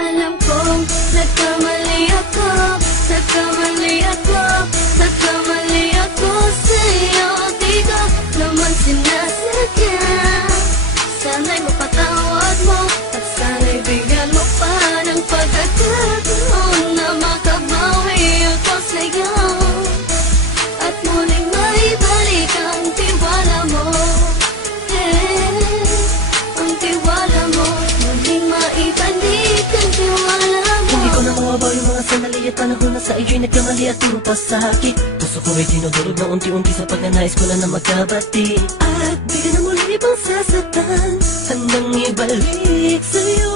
Alam kong nagkamali ako, nagkamali ako, nagkamali ako sa'yo. Di ko naman sinasadya. Sana'y mapatawad mo at sana'y bigyan mo pa ng pagkakataon na makabawi ako sa'yo at muling maibalik ang tiwala mo. Ang tiwala mo, muling maibalik ang tiwala mo. Hindi ko na mawabaw yung mga sandali at panahon na sa iyo'y nagkamali at puro pasakit. Puso ko ay dinudurog na unti-unti sa pagnanais ko na magkabati. At di ka na muli ibang sasaktan, handang ibalik sa'yo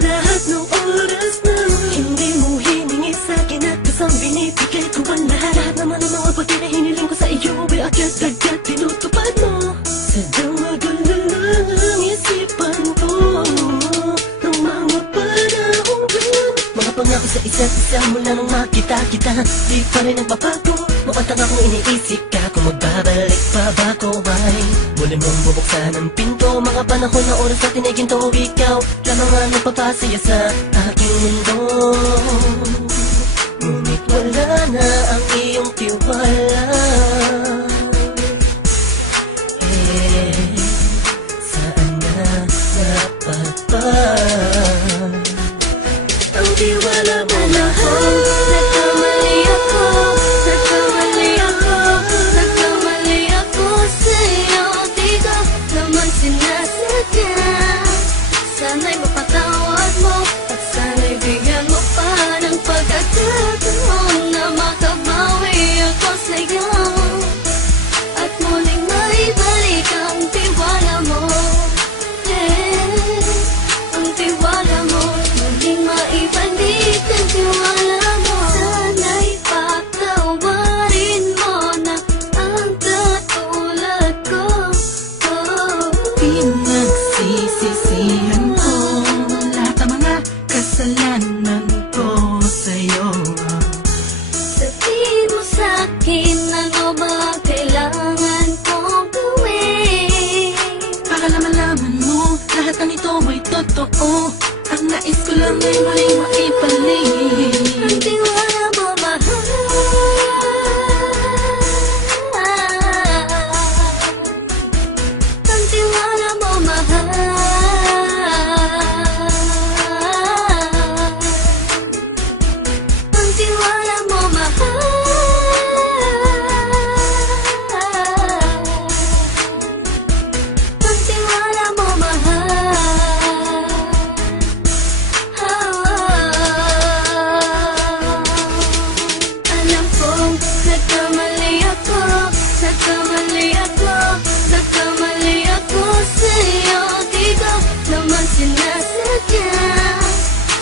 lahat ng oras na hindi mo hiningi sa'kin at kusang binibigay ko ang lahat. Lahat naman ang mga bagay na hiniling ko sa iyo ay agad-agad tinutupad mo. Sadyang magulo lang ang isipan ko ng mga panahong yun. Mga pangako sa isa't isa mula nung makita kita, di pa rin nagbabago. Mapatang akong iniisip ka kung magbabalik pa ba ko ay muli mong bubuksan ang pinto. Mga panahon na oras na tiniginto, ikaw lamang ang nagpapasaya sa aking mundo. Ngunit wala na ang iyong tiwala. Saan na napagpag ang tiwala mo? Nagkamali ako, nagkamali ako, nagkamali ako sa'yo. Di ko naman sinasadya. Sana'y mapatawad mo at sana'y bigyan mo pa ng pagkakataon na makabawi ako sa'yo at muling maibalik ang tiwala mo. Ang tiwala mo, muling maibalik ang tiwala mo. Sana'y patawarin mo na ang katulad ko. Pinagsisisihan ko lahat ng mga kasalanan ko sa'yo. Sabihin mo sa'kin ano ba kailangan kong gawin Para malaman mo lahat ng ito ay totoo. Ang nais ko lang ay muling maibalik ang tiwala mo, mahal. Ang tiwala mo, mahal. Ang tiwala mo, mahal. Ang tiwala mo, mahal. Alam kong nagkamali ako, nagkamali ako, nagkamali ako sa'yo. Di ko naman sinasadya.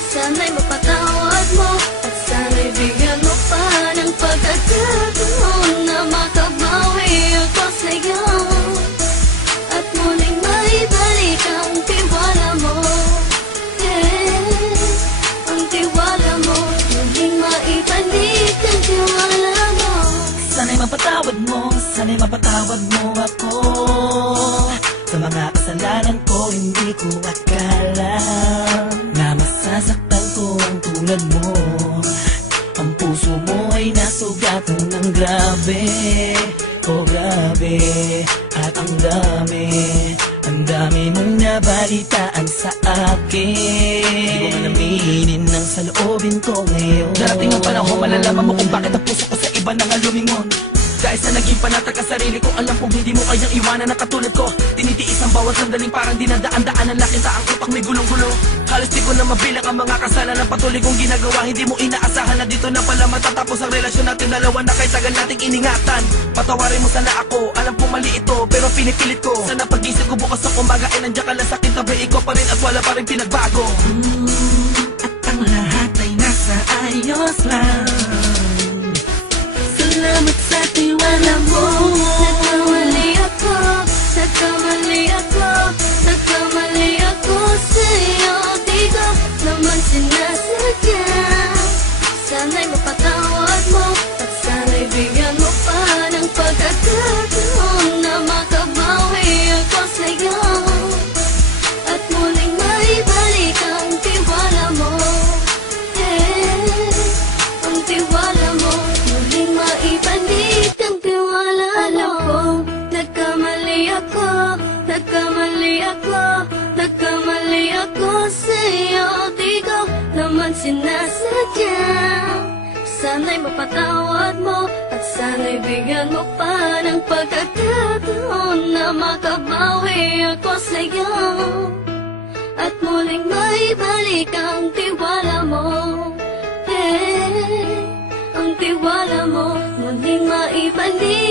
Sana'y mapatawad mo at sana'y bigyan mo pa ng pagkakataon na makabawi ako sa'yo at muling maibalik ang tiwala mo. Ang tiwala mo, muling maibalik ang tiwala mo. Sana'y mapatawad mo ako sa mga kasalanan ko. Hindi ko akala na masasaktan ko ang tulad mo. Ang puso mo ay nasugatan ng grabe, oh grabe. At ang dami mong nabalitaan sa akin. Di ko man aminin ang saloobin ko ngayon. Darating ang panahon, malalaman mo kung bakit ang puso ko sa iba nang lumingon. Dahil sa naging panatag ka sarili ko, alam kong hindi mo kayang iwanan na katulad ko. Tinitiis ang bawat sandaling parang dinadaan-daan ang laking taang utak may gulong-gulo. Halos di ko na mabilang ang mga kasalanan patuloy kong ginagawa. Hindi mo inaasahan na dito na pala matatapos ang relasyon natin dalawa na kahit tagal nating iningatan. Patawarin mo sana ako, alam kong mali ito pero pinipilit ko. Sana pag-isip ko bukas sa umaga ay nandiyan ka lang sa akin, tabi ko pa rin at wala pa rin pinagbago. At ang lahat ay nasa ayos lang. Salamat sa tiwala mo. Nagkamali ako, nagkamali ako, nagkamali ako sa'yo. Di ko naman sinasadya. Sana'y mapatawad mo at sana'y bigyan mo pa ng pagkakataon na makabawi ako sa'yo at muling maibalik ang tiwala nagkamali ako sa'yo. Di ko naman sinasadya. Sana'y mapatawad mo at sana'y bigyan mo pa ng pagkakataon na makabawi ako sa'yo at muling maibalik ang tiwala mo. Ang tiwala mo muling maibalik.